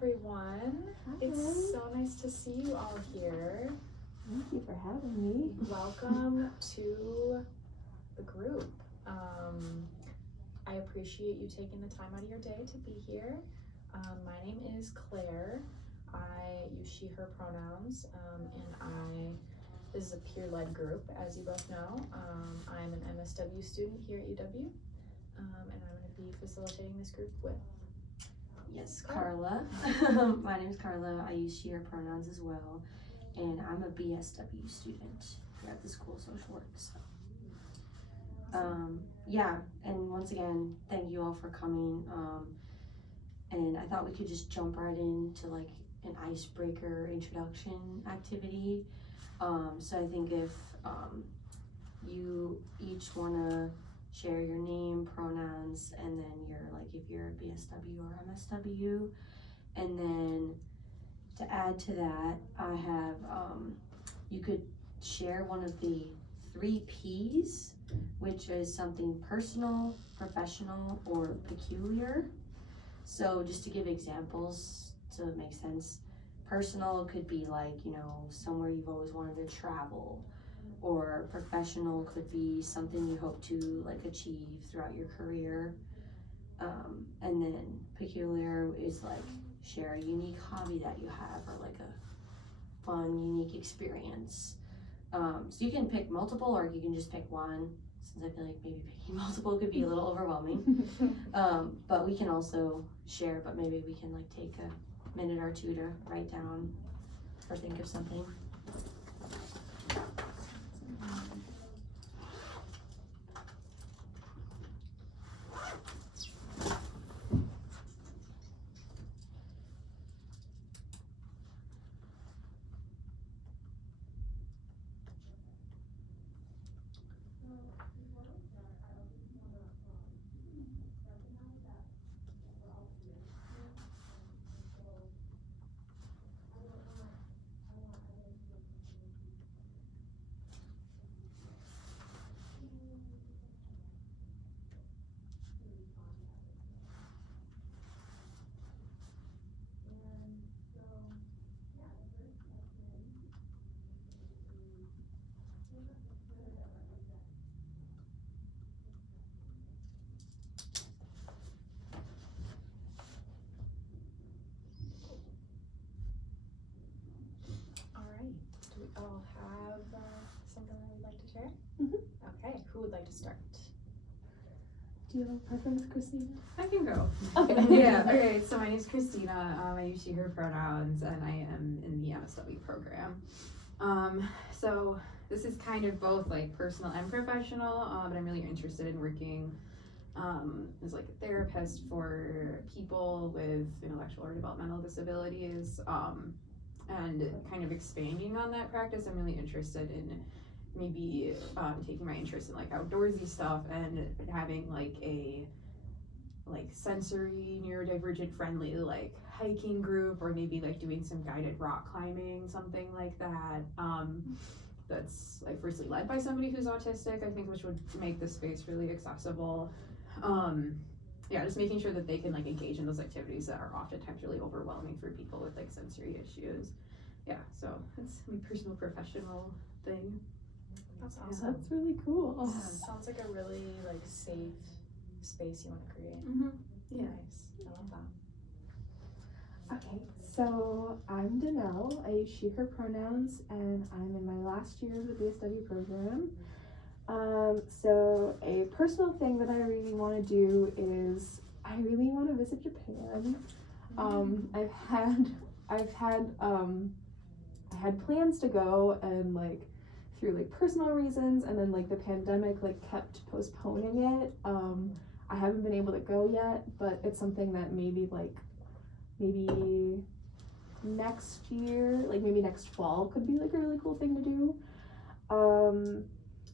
everyone. Hi. It's so nice to see you all here. Thank you for having me. Welcome to the group. I appreciate you taking the time out of your day to be here. My name is Claire. I use she, her pronouns, this is a peer-led group, as you both know. I'm an MSW student here at UW, and I'm going to be facilitating this group with Yes, Carla. My name is Carla. I use she, her pronouns as well. And I'm a BSW student here at the School of Social Work. So, yeah, and once again, thank you all for coming. And I thought we could just jump right into like an icebreaker introduction activity. So I think if you each want to share your name, pronouns, and then if you're a BSW or MSW, and then to add to that, I have, you could share one of the 3 P's, which is something personal, professional, or peculiar. So just to give examples to make sense, personal could be like, somewhere you've always wanted to travel, or professional could be something you hope to achieve throughout your career. And then peculiar is share a unique hobby that you have, or a fun, unique experience. So you can pick multiple, or you can just pick one, since I feel like maybe picking multiple could be a little overwhelming. But we can also share, but maybe we can take a minute or two to write down or think of something. Do we all have something that we'd like to share? Mm-hmm. Okay, who would like to start? Do you have a preference, Christina? I can go. Okay. Yeah, okay, so my name is Christina. I use she, her pronouns, and I am in the MSW program. So this is kind of both personal and professional, but I'm really interested in working as a therapist for people with intellectual or developmental disabilities, and kind of expanding on that practice. I'm really interested in maybe taking my interest in outdoorsy stuff and having a sensory neurodivergent friendly hiking group, or maybe doing some guided rock climbing, something like that. That's firstly led by somebody who's autistic, I think, which would make the space really accessible. Yeah, just making sure that they can engage in those activities that are oftentimes really overwhelming for people with sensory issues. Yeah, so that's my personal professional thing. That's Yeah, awesome. that's really cool. Sounds like a really safe space you want to create. Mm-hmm. Yeah. Nice. I love that. Okay, so I'm Danelle. I use she, her pronouns, and I'm in my last year of the BSW program. So a personal thing that I really want to do is I really want to visit Japan. I had plans to go, and through personal reasons, and then the pandemic kept postponing it. I haven't been able to go yet, but it's something that maybe next year, maybe next fall, could be a really cool thing to do.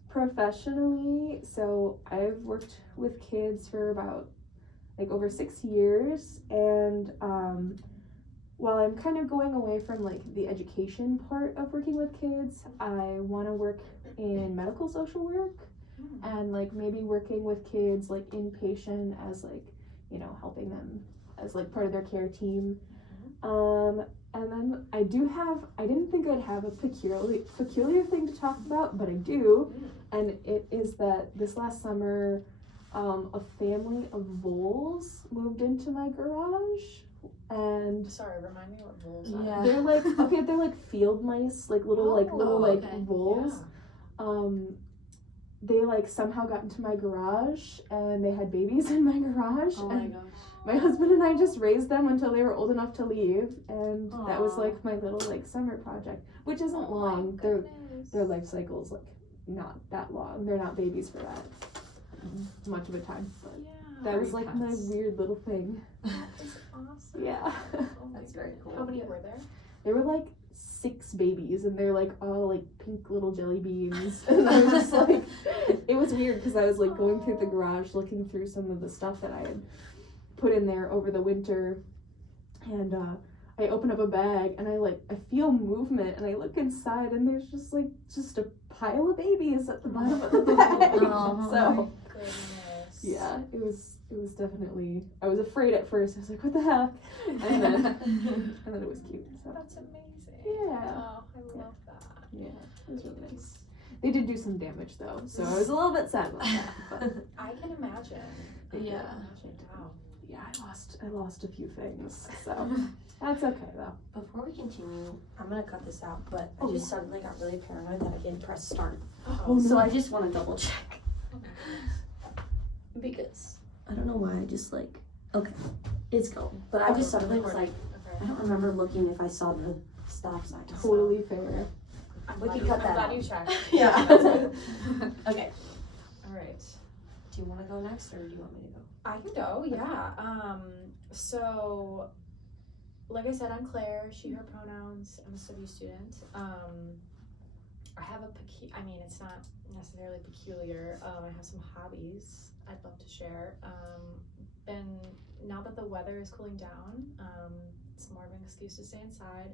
Professionally, so I've worked with kids for about over 6 years, and while I'm kind of going away from the education part of working with kids, I want to work in medical social work, and maybe working with kids inpatient as helping them as part of their care team. And then I didn't think I'd have a peculiar thing to talk about, but I do. And it is that this last summer, a family of voles moved into my garage. And Sorry, remind me what voles are. Yeah. they're like field mice, like little okay. voles. They like somehow got into my garage and they had babies in my garage. Oh my and gosh. my husband and I just raised them until they were old enough to leave, and that was Aw. like my little like summer project, which isn't long. Their life cycle's like not that long. They're not babies for that much of a time, but that was like my weird little thing. That is awesome. Yeah. Oh my That's very goodness. cool. How many were there? There were like 6 babies, and they're like all like pink little jelly beans, and I was just like, it was weird because I was like going through the garage looking through some of the stuff that I had put in there over the winter, and I open up a bag and I feel movement, and I look inside and there's just a pile of babies at the bottom of the bag. Oh, So Goodness. yeah, it was definitely, I was afraid at first. I was like, what the heck? And then it was cute. So That's amazing. yeah. Oh, I love that. Yeah, it was really nice. They did do some damage though, so I was a little bit sad about that. But I can imagine. Yeah. Wow. yeah, I lost a few things, so that's okay though. Before we continue, I'm gonna cut this out, but Oh, I just suddenly got really paranoid that I didn't press start. Oh, So no. I just want to double check. Oh my goodness. Because I don't know why I just like, okay, it's going. But I just suddenly was like, I Okay. don't remember looking if I saw the stop sign. Totally fair. We glad can cut I'm that glad out. you checked. Yeah. Okay. All right. Do you want to go next or do you want me to go? I can go, yeah. So, like I said, I'm Claire, she, her pronouns. I'm a study student. I have it's not necessarily peculiar. I have some hobbies I'd love to share. Now that the weather is cooling down, it's more of an excuse to stay inside.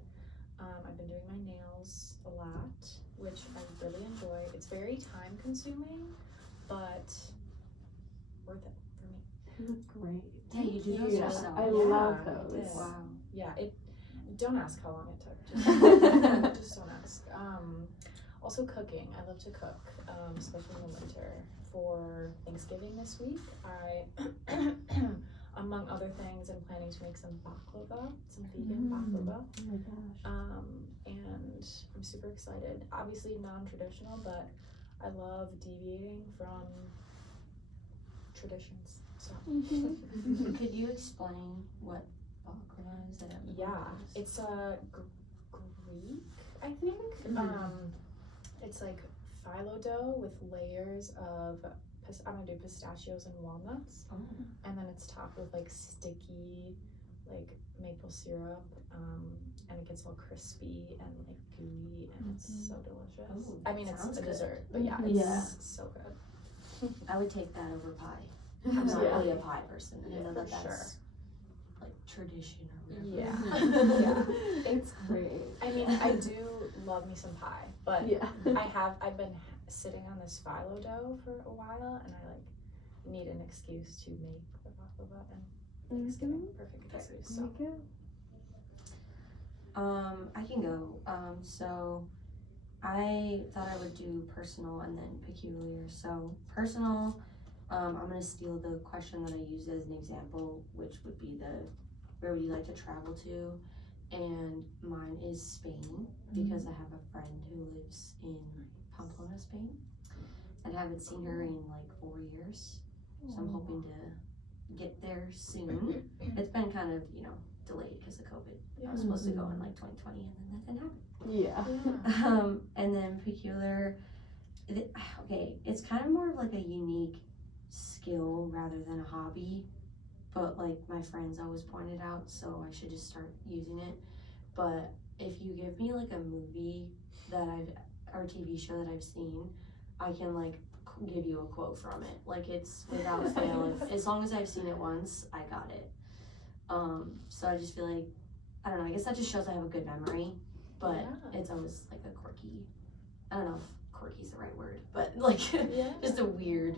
I've been doing my nails a lot, which I really enjoy. It's very time consuming, but worth it for me. They look great. Yeah, you do those Yeah, yourself. I Yeah, love it those. is. Wow. Yeah, don't ask how long it took. Just don't ask. Also cooking. I love to cook, especially in the winter. For Thanksgiving this week, I, among other things, I'm planning to make some baklava, some vegan baklava. Oh my gosh. And I'm super excited. Obviously non-traditional, but I love deviating from traditions. So Could you explain what baklava is? yeah, it's a Greek, I think. It's like phyllo dough with layers of I'm gonna do pistachios and walnuts, and then it's topped with like sticky like maple syrup, and it gets all crispy and like gooey, and it's so delicious. Oh, I mean, it's sounds a good. dessert, but yeah, it's Yeah. so good. I would take that over pie. I'm not Yeah. really a pie person, and I Yeah, know that for that's like tradition or whatever. Yeah. Yeah. It's great. I mean, I do love me some pie, but Yeah. I've been sitting on this phyllo dough for a while, and I like need an excuse to make the baklava, and Thanksgiving, perfect excuse. So I can go. So I thought I would do personal and then peculiar. So personal, I'm gonna steal the question that I used as an example, which would be where would you like to travel to? And mine is Spain, because I have a friend who lives in Pamplona, Spain, and haven't seen her in like 4 years. So I'm hoping to get there soon. It's been kind of, delayed because of COVID. I was supposed to go in like 2020 and then that didn't happen. Yeah. And then peculiar, okay, it's kind of more of like a unique skill rather than a hobby, but like my friends always pointed out, so I should just start using it. But if you give me like a movie or TV show that I've seen, I can like give you a quote from it. Like it's without fail. As long as I've seen it once, I got it. So I just feel like, I don't know, I guess that just shows I have a good memory, but it's always like a quirky, I don't know if quirky is the right word, but like just a weird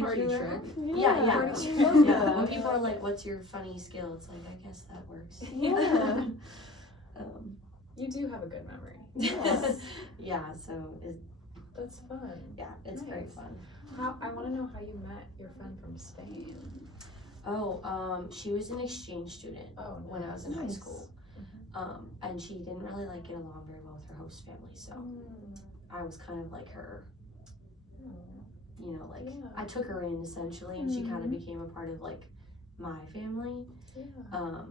Party humor. trick. Yeah, yeah. Party Yeah. trick. When people are like, "What's your funny skill?" It's like, I guess that works. Yeah. You do have a good memory. Yes. Yeah. So That's fun. it's very Nice. fun. I want to know how you met your friend from Spain. Oh, she was an exchange student Oh, when I was in high Nice. school. And she didn't really like get along very well with her host family, so I was kind of like her, you know, like Yeah. I took her in essentially, and she kind of Mhm. became a part of like my family. Yeah.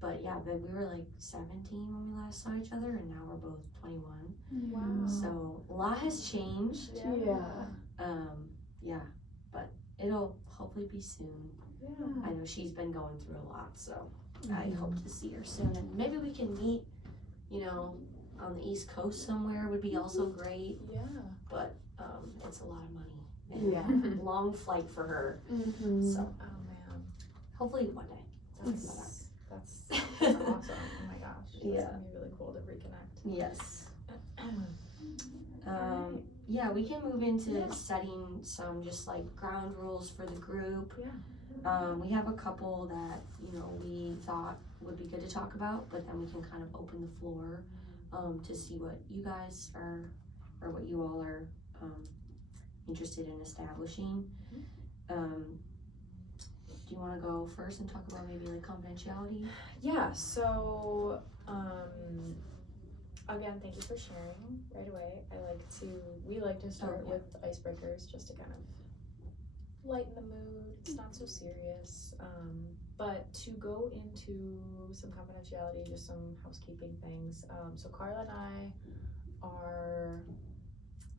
But yeah, we were like 17 when we last saw each other, and now we're both 21. Wow. So a lot has changed. Yeah. Yeah, but it'll hopefully be soon. Yeah. I know she's been going through a lot, so I hope to see her soon, and maybe we can meet, you know, on the East Coast somewhere would be also great. Yeah. But it's a lot of money and Yeah. long flight for her. Mm-hmm. So Oh man. hopefully one day. That's awesome. Oh my gosh. That's Yeah. gonna be really cool to reconnect. Yes. Yeah, we can move into setting some just like ground rules for the group. Yeah. We have a couple that, you know, we thought would be good to talk about, but then we can kind of open the floor to see what you guys are, or what you all are interested in establishing. Do you want to go first and talk about maybe like confidentiality? Yeah, so again, thank you for sharing right away. We like to start yeah. with icebreakers just to kind of lighten the mood. It's not so serious. But to go into some confidentiality, just some housekeeping things. So Carla and I are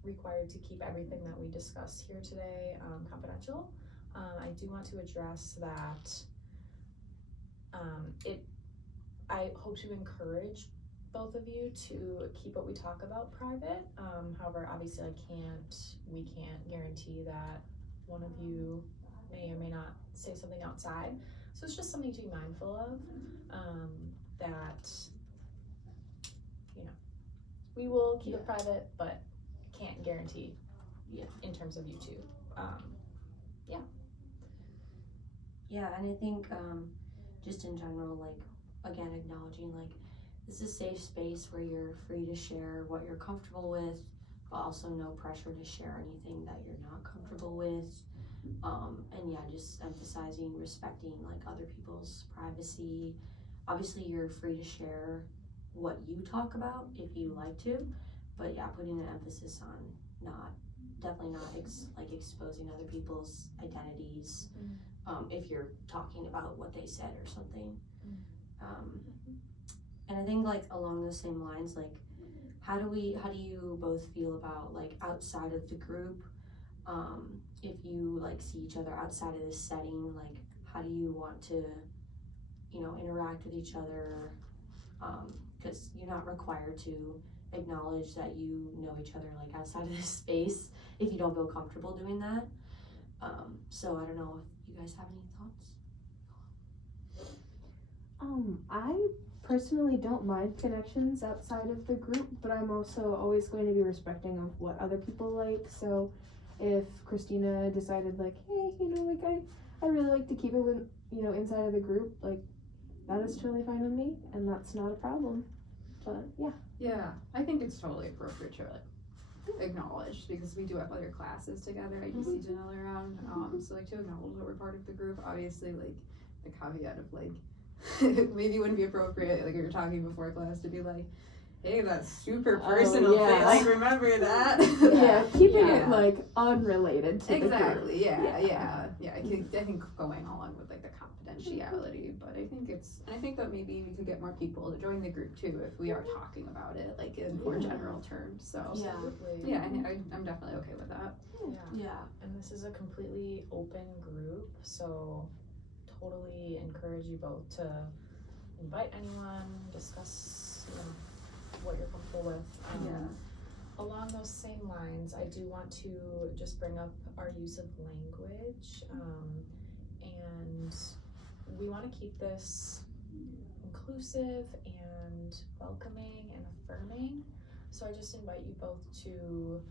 required to keep everything that we discuss here today confidential. I do want to address that I hope to encourage both of you to keep what we talk about private. However, obviously we can't guarantee that one of you may or may not say something outside. So it's just something to be mindful of, that, you know, we will keep it private, but can't guarantee in terms of you two. Yeah, and I think just in general, like, again, acknowledging like this is a safe space where you're free to share what you're comfortable with, but also no pressure to share anything that you're not comfortable with. And yeah, just emphasizing respecting like other people's privacy. Obviously, you're free to share what you talk about if you like to, but yeah, putting an emphasis on definitely not exposing other people's identities. If you're talking about what they said or something. And I think like along those same lines, like how do you both feel about like outside of the group, if you like see each other outside of this setting, like how do you want to, you know, interact with each other, because you're not required to acknowledge that you know each other like outside of this space if you don't feel comfortable doing that. So I don't know if you guys have any thoughts. I personally don't mind connections outside of the group, but I'm also always going to be respecting of what other people like. So if Christina decided like, hey, you know, like I really like to keep it with, you know, inside of the group, like that is totally fine with me, and that's not a problem. But yeah. Yeah, I think it's totally appropriate to like acknowledge, because we do have other classes together at UC Denali around. So like to acknowledge that we're part of the group. Obviously, like the caveat of like maybe it wouldn't be appropriate, like if you're talking before class, to be like, hey, that's super personal thing, like remember that. Yeah, keeping Yeah. it like unrelated to the group. Exactly. Yeah. I think going along with like the confidentiality, but I think that maybe we could get more people to join the group too if we are talking about it like in more general terms. So Absolutely. yeah, I'm definitely okay with that. Yeah. And this is a completely open group, so totally encourage you both to invite anyone, discuss, you know, what you're comfortable with. Along those same lines, I do want to just bring up our use of language, and we want to keep this inclusive and welcoming and affirming. So I just invite you both to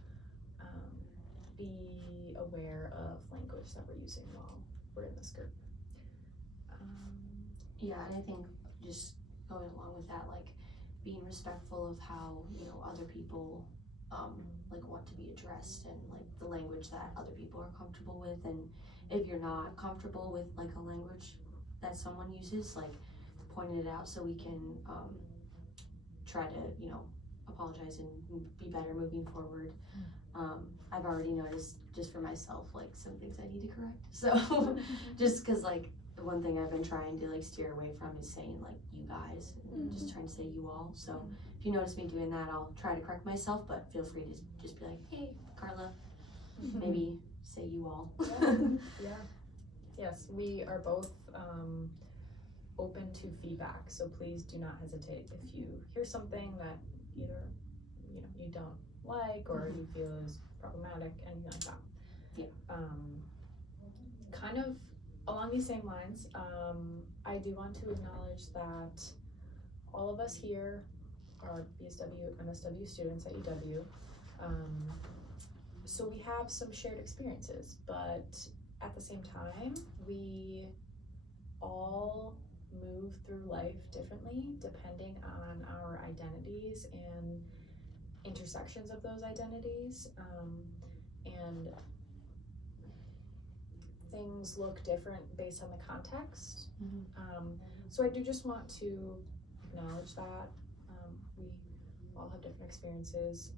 be aware of language that we're using while we're in this group. Yeah, and I think just going along with that, like being respectful of how, you know, other people like want to be addressed, and like the language that other people are comfortable with, and if you're not comfortable with like a language that someone uses, like pointing it out so we can try to, you know, apologize and be better moving forward. I've already noticed just for myself like some things I need to correct, so just because like the one thing I've been trying to like steer away from is saying like you guys, and just trying to say you all. So if you notice me doing that, I'll try to correct myself, but feel free to just be like, hey Carla, maybe say you all. Yeah. Yes, we are both open to feedback, so please do not hesitate if you hear something that either, you know, you don't like or you feel is problematic, anything like that. Yeah. Kind of along these same lines, I do want to acknowledge that all of us here are BSW, MSW students at UW. So we have some shared experiences, but at the same time, we all move through life differently depending on our identities and intersections of those identities. And things look different based on the context. So I do just want to acknowledge that we all have different experiences,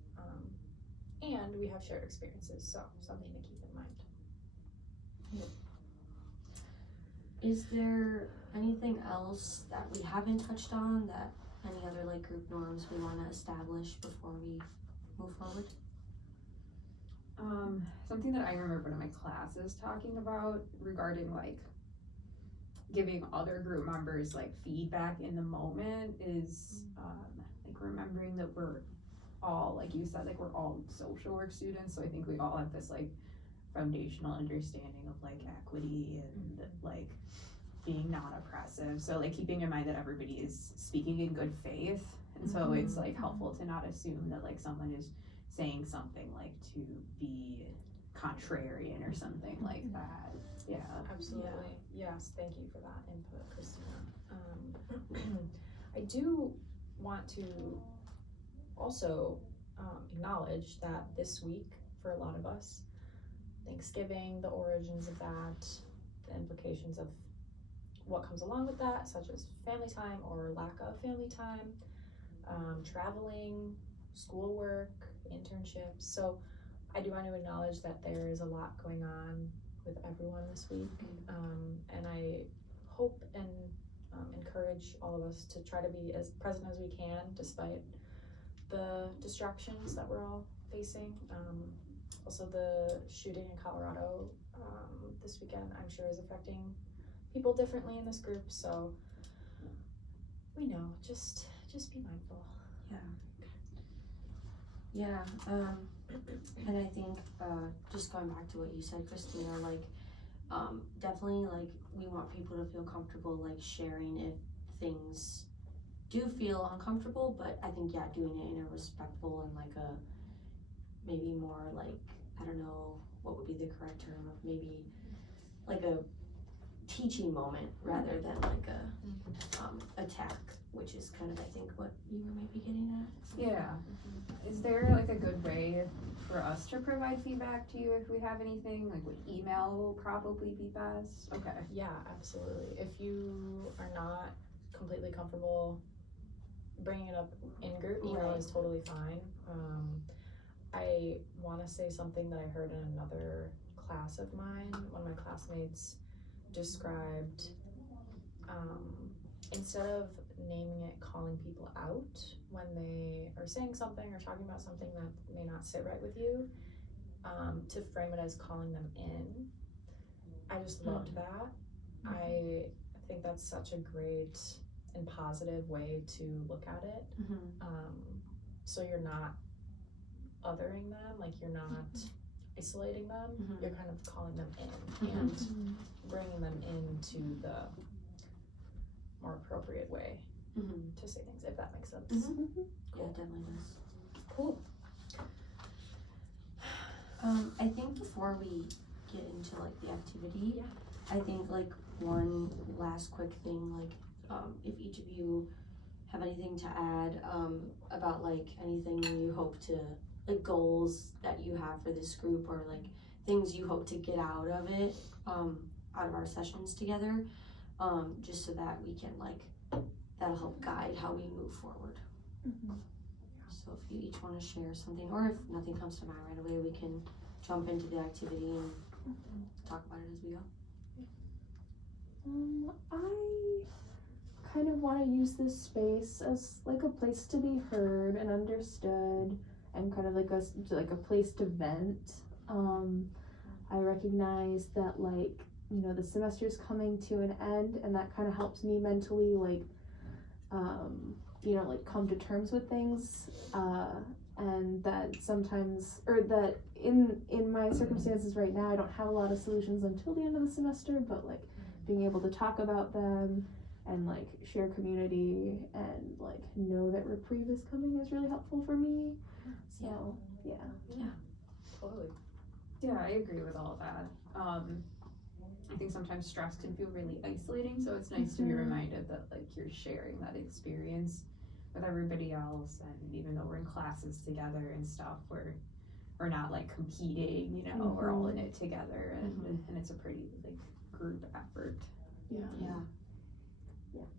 and we have shared experiences, so something to keep in mind. Is there anything else that we haven't touched on, that any other like group norms we want to establish before we move forward? Something that I remember one of my classes talking about regarding like giving other group members like feedback in the moment is like remembering that we're all, like you said, like we're all social work students, so I think we all have this like foundational understanding of like equity and like being non-oppressive, so like keeping in mind that everybody is speaking in good faith, and so it's like helpful to not assume that like someone is saying something like to be contrarian or something like that. Yeah, Absolutely. Yes, thank you for that input, Christina. I do want to also acknowledge that this week for a lot of us, Thanksgiving, the origins of that, the implications of what comes along with that, such as family time or lack of family time, traveling, schoolwork, internships. So I do want to acknowledge that there is a lot going on with everyone this week, and I hope and encourage all of us to try to be as present as we can despite the distractions that we're all facing. Also the shooting in Colorado this weekend, I'm sure, is affecting people differently in this group, so we know, just be mindful. Yeah, and I think just going back to what you said, Christina, like definitely like we want people to feel comfortable like sharing if things do feel uncomfortable, but I think doing it in a respectful and like a maybe more like, I don't know what would be the correct term, of maybe like a teaching moment rather than like a attack, which is kind of I think what you might be getting at. Yeah. Is there like a good way for us to provide feedback to you if we have anything? Like would email will probably be best? Okay. Yeah, absolutely. If you are not completely comfortable bringing it up in group, email is totally fine. I want to say something that I heard in another class of mine. One of my classmates described, instead of naming it, calling people out when they are saying something or talking about something that may not sit right with you, to frame it as calling them in. I just loved that. I think that's such a great and positive way to look at it. So you're not othering them, like you're not isolating them, you're kind of calling them in and bringing them into the more appropriate way to say things, if that makes sense. Yeah, it definitely does. Cool. I think before we get into like the activity, Yeah. I think like one last quick thing, like if each of you have anything to add about like anything you hope to, like goals that you have for this group, or like things you hope to get out of it, out of our sessions together, just so that we can like, that'll help guide how we move forward. So if you each want to share something, or if nothing comes to mind right away, we can jump into the activity and talk about it as we go. I kind of want to use this space as like a place to be heard and understood, and kind of like a place to vent. I recognize that, like, you know, the semester's coming to an end, and that kind of helps me mentally, like, you know, like come to terms with things, and that sometimes, or that in my circumstances right now, I don't have a lot of solutions until the end of the semester, but like being able to talk about them and like share community and like know that reprieve is coming is really helpful for me. So yeah. Totally. Yeah, I agree with all of that. I think sometimes stress can feel really isolating, so it's nice to be reminded that like you're sharing that experience with everybody else, and even though we're in classes together and stuff, we're not like competing, you know, we're all in it together, and it's a pretty like group effort. Yeah,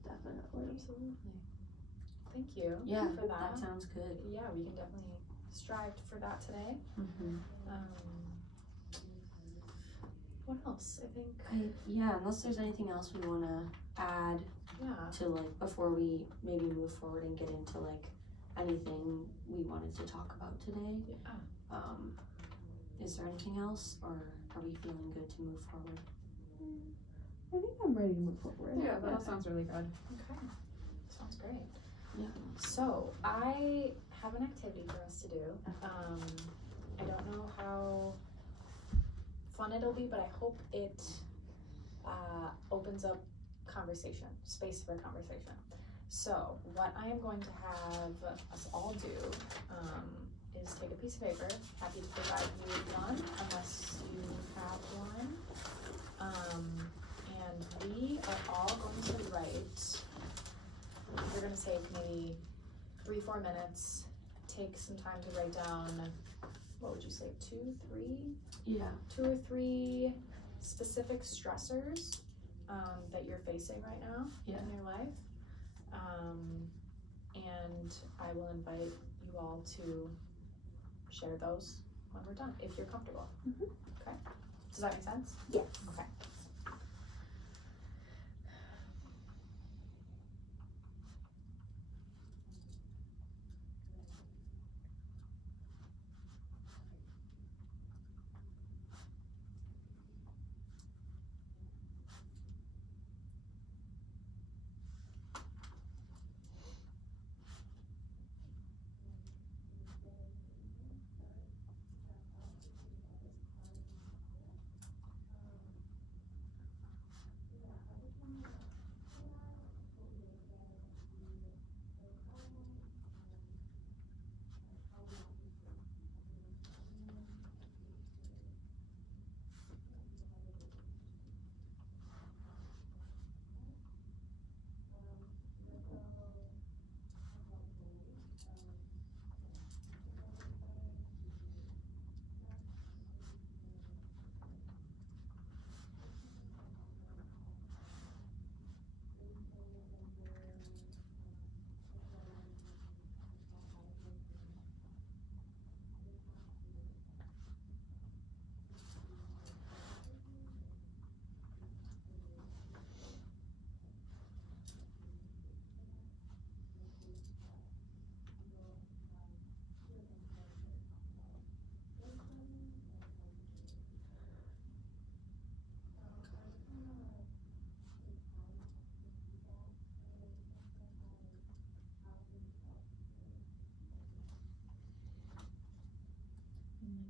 Absolutely. definitely. Thank you Yeah, for that. that sounds good. Yeah, we can definitely strive for that today. What else? I think. Unless there's anything else we want to add to like before we maybe move forward and get into like anything we wanted to talk about today. Is there anything else, or are we feeling good to move forward? I think I'm ready to move forward. Yeah, that all sounds really good. Okay. Sounds great. Yeah. So I have an activity for us to do. I don't know how fun it'll be, but I hope it opens up conversation, space for conversation. So what I am going to have us all do is take a piece of paper. Happy to provide you with one, unless you have one. And we are all going to write. We're going to take maybe 3-4 minutes. Take some time to write down. What would you say? 2, 3? Yeah. 2 or 3 specific stressors that you're facing right now in your life. And I will invite you all to share those when we're done, if you're comfortable. Okay? Does that make sense? Yes. Okay.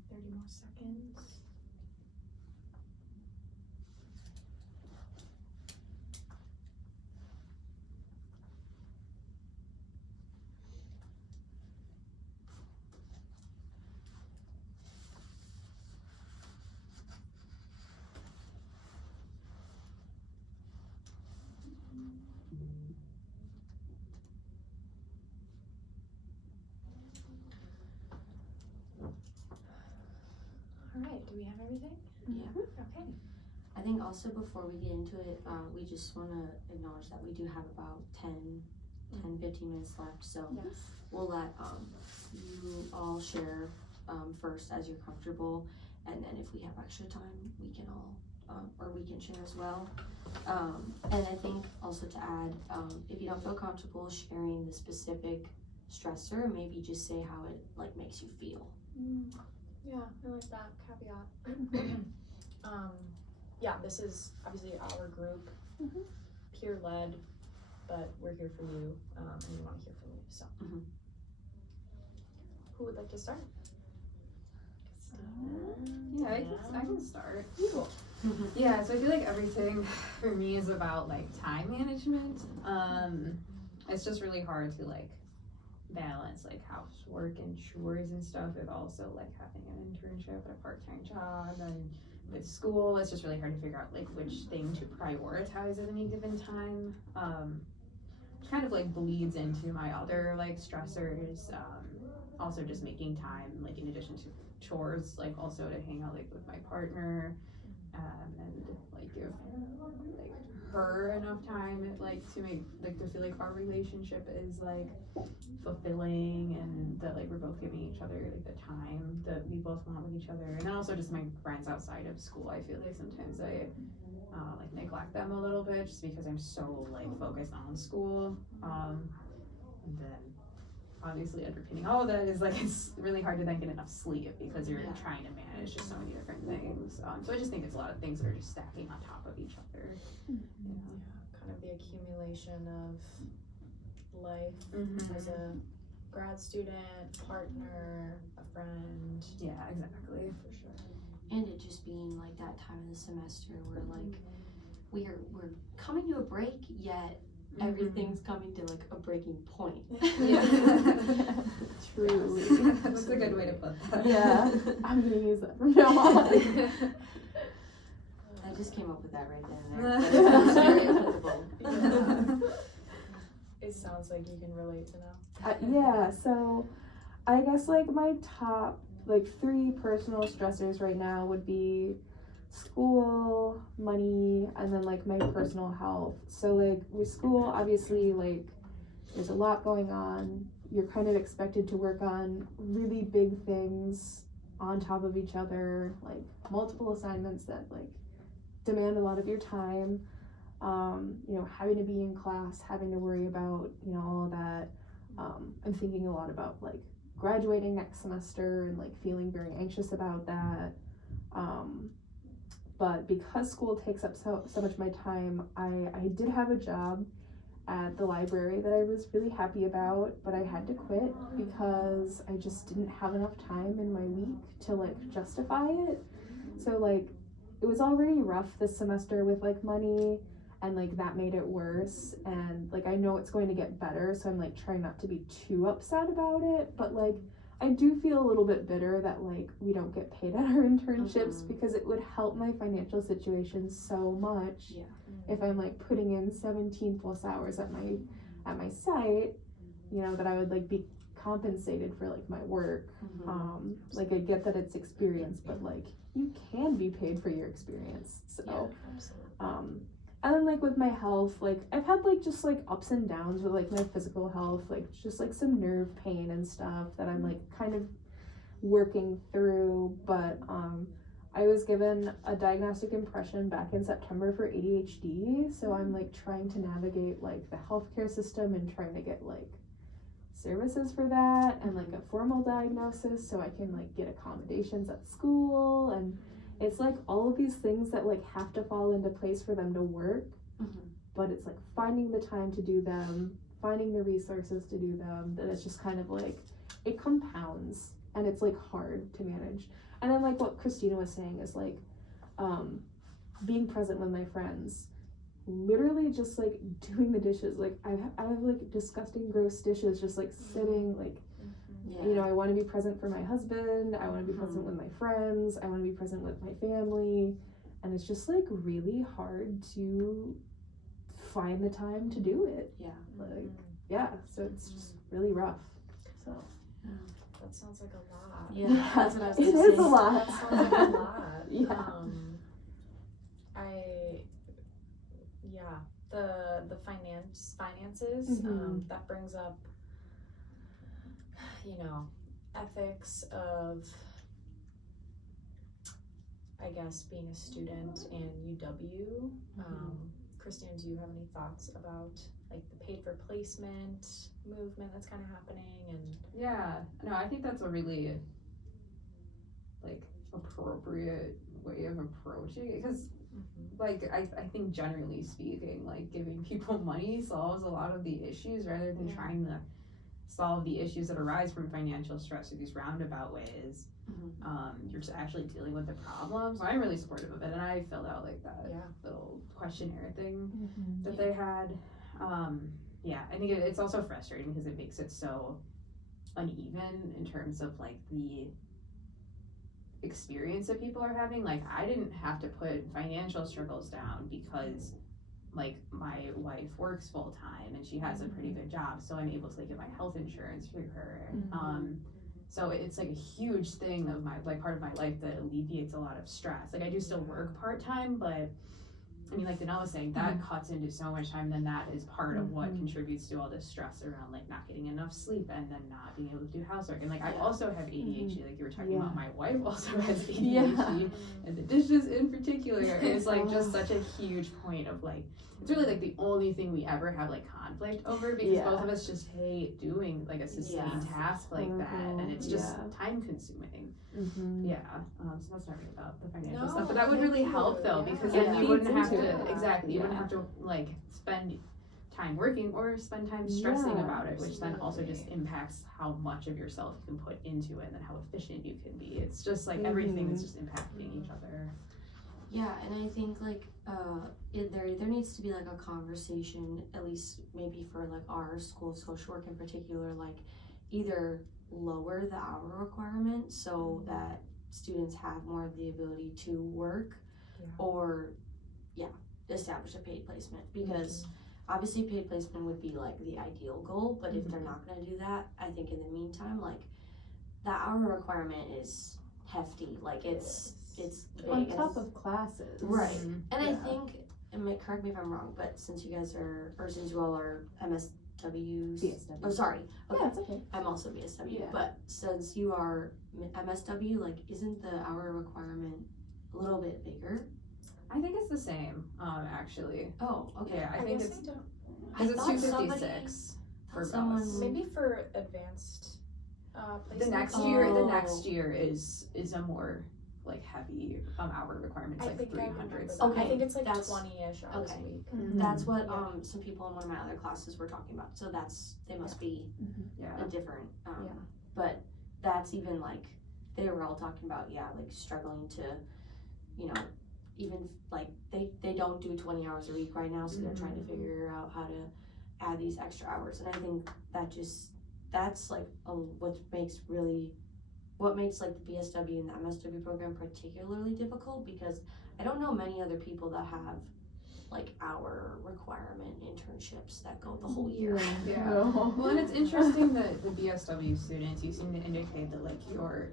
Like 30 more seconds. we have everything? Yeah. Okay. I think also before we get into it, we just want to acknowledge that we do have about 15 minutes left. So Yes. we'll let you all share first as you're comfortable. And then if we have extra time, we can all, or we can share as well. And I think also to add, if you don't feel comfortable sharing the specific stressor, maybe just say how it like makes you feel. Yeah, I like that caveat. Yeah, this is obviously our group, peer led, but we're here for you, and we want to hear from you. So, who would like to start? Yeah, I can start. Cool. Yeah, so I feel like everything for me is about like time management. It's just really hard to like balance like housework and chores and stuff with also like having an internship and a part-time job and with school. It's just really hard to figure out like which thing to prioritize at any given time. Which kind of like bleeds into my other like stressors. Also just making time like in addition to chores, like also to hang out like with my partner, and like give like her enough time like to make like to feel like our relationship is like fulfilling and that like we're both giving each other like the time that we both want with each other. And then also just my friends outside of school, I feel like sometimes I like neglect them a little bit just because I'm so like focused on school. And then obviously underpinning all of that is like it's really hard to then get enough sleep because you're trying to manage just so many different things. So I just think it's a lot of things that are just stacking on top of each other. Yeah, kind of the accumulation of life as a grad student, partner, a friend. Yeah, exactly. For sure. And it just being like that time of the semester where like we're coming to a break, yet everything's coming to like a breaking point. Yeah. Truly. That's a good way to put that. Yeah, I'm gonna use that from now on. I just came up with that right then and there. But it's very applicable. It sounds like you can relate to now. Yeah, so I guess like my top like 3 personal stressors right now would be school, money, and then like my personal health. So like with school, obviously like there's a lot going on. You're kind of expected to work on really big things on top of each other, like multiple assignments that like demand a lot of your time. You know, having to be in class, having to worry about, you know, all of that. I'm thinking a lot about like graduating next semester and like feeling very anxious about that. But because school takes up so much of my time, I did have a job at the library that I was really happy about, but I had to quit because I just didn't have enough time in my week to like justify it. So like it was already rough this semester with like money, and like that made it worse, and like I know it's going to get better, so I'm like trying not to be too upset about it, but like I do feel a little bit bitter that like we don't get paid at our internships because it would help my financial situation so much if I'm like putting in 17 plus hours at my site, you know, that I would like be compensated for like my work. Like I get that it's experience, but like you can be paid for your experience. So Absolutely. and then like with my health, like I've had like just like ups and downs with like my physical health, like just like some nerve pain and stuff that I'm like kind of working through. But I was given a diagnostic impression back in September for ADHD, so I'm like trying to navigate like the healthcare system and trying to get like services for that and like a formal diagnosis so I can like get accommodations at school. And it's like all of these things that like have to fall into place for them to work, but it's like finding the time to do them, finding the resources to do them, that it's just kind of like it compounds and it's like hard to manage. And then like what Christina was saying is like being present with my friends, literally just like doing the dishes. Like I have like disgusting gross dishes just like sitting like you know, I want to be present for my husband, I want to be present with my friends, I want to be present with my family, and it's just like really hard to find the time to do it. So it's just really rough. So That sounds like a lot. Yeah, that's what I was It gonna is say. a lot. That sounds like a lot. Yeah. The finances, Mhm. that brings up, you know, ethics of, I guess, being a student in UW. Christine, do you have any thoughts about like the paid for placement movement that's kind of happening? And Yeah, no, I think that's a really like appropriate way of approaching it, because like I think generally speaking, like giving people money solves a lot of the issues rather than trying to solve the issues that arise from financial stress through these roundabout ways. You're just actually dealing with the problem. So I'm really supportive of it, and I filled out like that little questionnaire thing that they had. I think it's also frustrating because it makes it so uneven in terms of like the experience that people are having. Like, I didn't have to put financial struggles down because like my wife works full time and she has a pretty good job, so I'm able to like get my health insurance through her. So it's like a huge thing of my like part of my life that alleviates a lot of stress. Like, I do still work part-time, but I mean, like Danelle was saying, that cuts into so much time, then that is part of what contributes to all this stress around like not getting enough sleep and then not being able to do housework. And like I also have ADHD, like you were talking about. My wife also has ADHD, and the dishes in particular is like just such a huge point of like, it's really like the only thing we ever have like conflict over, because both of us just hate doing like a sustained task like that, and it's just time consuming. So that's not really about the financial stuff, but that would really help though, because then you wouldn't have to you wouldn't have to like spend time working or spend time stressing about it, which then also just impacts how much of yourself you can put into it and then how efficient you can be. It's just like everything is just impacting each other. Yeah, and I think like there needs to be like a conversation, at least maybe for like our school of social work in particular, like either lower the hour requirement so that students have more of the ability to work, or establish a paid placement, because obviously paid placement would be like the ideal goal, but if they're not going to do that, I think in the meantime, like the hour requirement is hefty. Like it's big. On top of classes. Right. And I think, and correct me if I'm wrong, but since you guys are, or since you all are MSWs. BSW. Oh, sorry. Okay. Yeah, it's okay. I'm also BSW, but since you are MSW, like, isn't the hour requirement a little bit bigger? I think it's the same, actually. Oh, okay. Yeah, I think it's, because it's thought 256 for someone- both. maybe for advanced placement. The next year is a more like heavy hour requirement. It's I like think 300. Okay, I think it's like that's- 20-ish hours a week. That's what some people in one of my other classes were talking about. So they must be a different. But that's even like they were all talking about like struggling to, even like they don't do 20 hours a week right now, so they're trying to figure out how to add these extra hours. And I think that's like what makes like the BSW and the MSW program particularly difficult, because I don't know many other people that have like hour requirement internships that go the whole year. Well, and it's interesting that the BSW students, you seem to indicate that like you're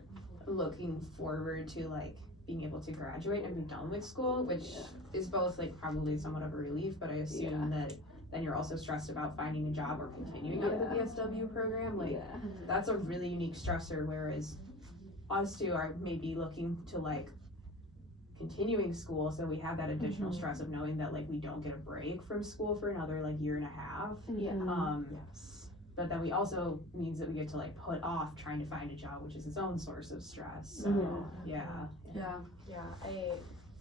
looking forward to like being able to graduate and be done with school, which is both like probably somewhat of a relief, but I assume that then you're also stressed about finding a job or continuing out of the BSW program. Like that's a really unique stressor, whereas us two are maybe looking to like continuing school, so we have that additional stress of knowing that like we don't get a break from school for another like year and a half. But then we also means that we get to like put off trying to find a job, which is its own source of stress. So I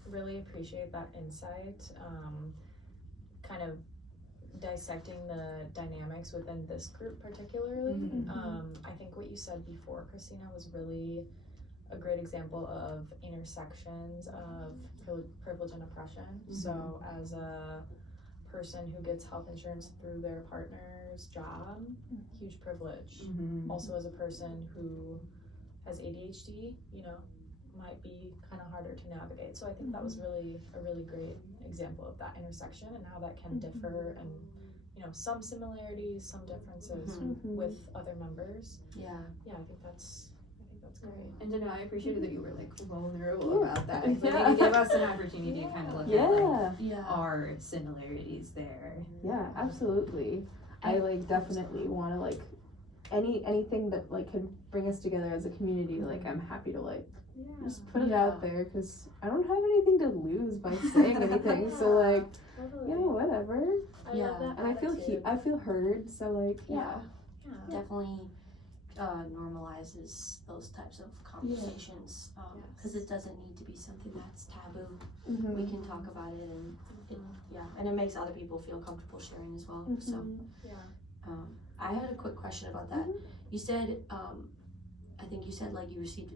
really appreciate that insight, kind of dissecting the dynamics within this group particularly. I think what you said before, Christina, was really a great example of intersections of privilege and oppression. So as a person who gets health insurance through their partner's job, huge privilege. Also as a person who has ADHD, might be kind of harder to navigate. So I think that was really a really great example of that intersection and how that can differ and some similarities, some differences Mhm. with other members. Yeah. Yeah, I think that's great. And Janelle, I appreciated that you were like vulnerable Yeah. about that. Like, Yeah. it gave us an opportunity to kind of look at like Yeah. our similarities there. Yeah, absolutely. I like definitely want to like anything that like can bring us together as a community. Like I'm happy to like just put it Yeah. out there because I don't have anything to lose by saying anything. So like whatever. I Yeah. love that And I feel heard. So like Yeah. Yeah. Definitely normalizes those types of conversations because it doesn't need to be something that's taboo. Mhm. We can talk about it, and and it makes other people feel comfortable sharing as well. So Mhm. I had a quick question about that. Mhm. You said I think you said like you received,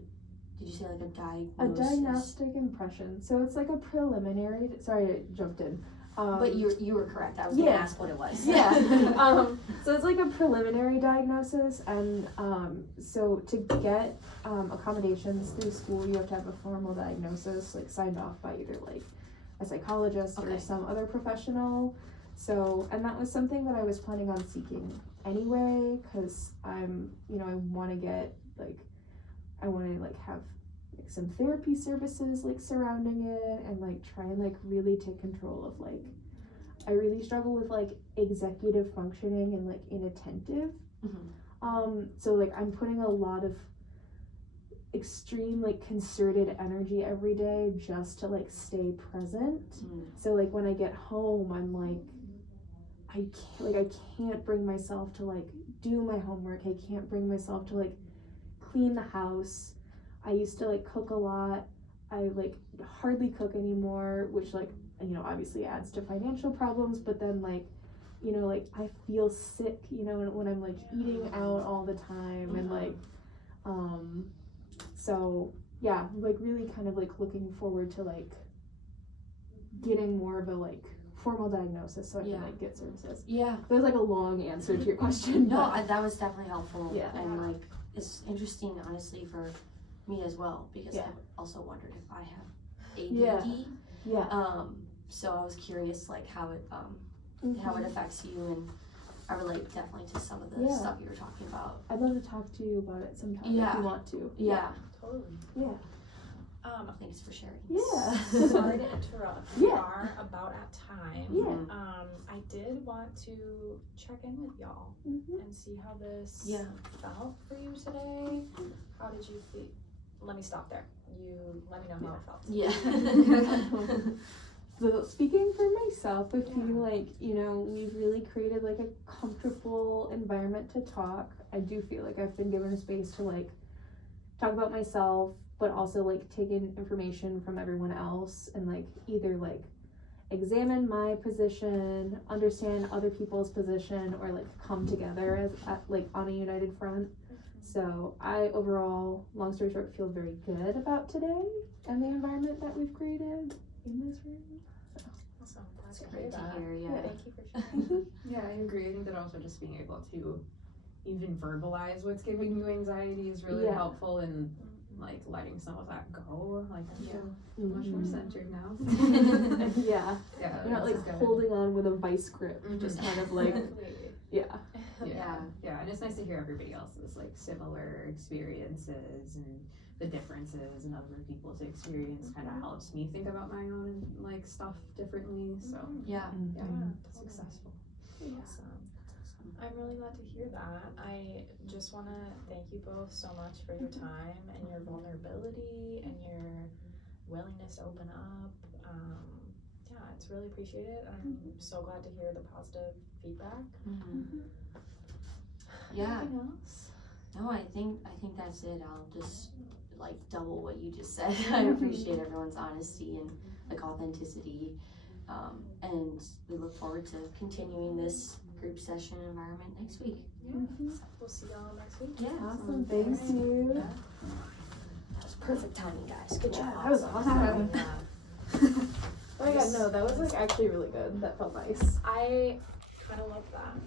did you say like a A diagnosis? diagnostic impression. So it's like a preliminary. Sorry, I jumped in. But you were correct. I was gonna Yeah. ask what it was. Yeah. So it's like a preliminary diagnosis, and so to get accommodations through school, you have to have a formal diagnosis, like signed off by either like a psychologist or Okay. some other professional. So, and that was something that I was planning on seeking anyway, because I'm, I want to get I want to have like some therapy services like surrounding it, and like try and like really take control of like I really struggle with like executive functioning and like inattentive. So like I'm putting a lot of extreme like concerted energy every day just to like stay present. So like when I get home I'm like I can't bring myself to like do my homework. I can't bring myself to like clean the house. I used to like cook a lot. I like hardly cook anymore, which like obviously adds to financial problems, but then like I feel sick when I'm like eating out all the time, and like so yeah, like really kind of like looking forward to like getting more of a like formal diagnosis so I can like get services. Yeah. That was like a long answer to your question. No, that was definitely helpful. Yeah. And like it's interesting honestly for me as well, because I've also wondered if I have ADD. Yeah. So I was curious like how it affects you, and I relate definitely to some of the stuff you were talking about. I'd love to talk to you about it sometime if you want to. Yeah. Totally. Yeah. Thanks for sharing. Yeah. Sorry to interrupt. We are about at time. Yeah. I did want to check in with y'all and see how this felt for you today. How did you feel? Let me stop there. You let me know how it felt. Yeah. So speaking for myself, I feel like, we've really created like a comfortable environment to talk. I do feel like I've been given a space to like talk about myself, but also like take in information from everyone else and like either like examine my position, understand other people's position, or like come together like on a united front. So I overall, long story short, feel very good about today and the environment that we've created in this room. Awesome. That's Glad great to that. hear. Yeah. Thank you for sharing. Yeah, I agree. I think that also just being able to even verbalize what's giving you anxiety is really helpful in like letting some of that go. Like I feel much more centered now. Yeah. Yeah. You're not like holding on with a vice grip, just kind of like Yeah, and it's nice to hear everybody else's like similar experiences, and the differences in other people's experience kind of helps me think about my own like stuff differently. So it's successful. Awesome. I'm really glad to hear that. I just want to thank you both so much for your time and your vulnerability and your willingness to open up. It's really appreciated. I'm so glad to hear the positive feedback. Yeah. Anything else? No, I think that's it. I'll just like double what you just said. I appreciate everyone's honesty and like authenticity, and we look forward to continuing this group session environment next week. We'll see y'all next week. Yeah. Awesome. Thank you. That was perfect timing, guys. Good job. That was awesome. Yeah. Oh my god, no, that was like actually really good. That felt nice. I kind of love that.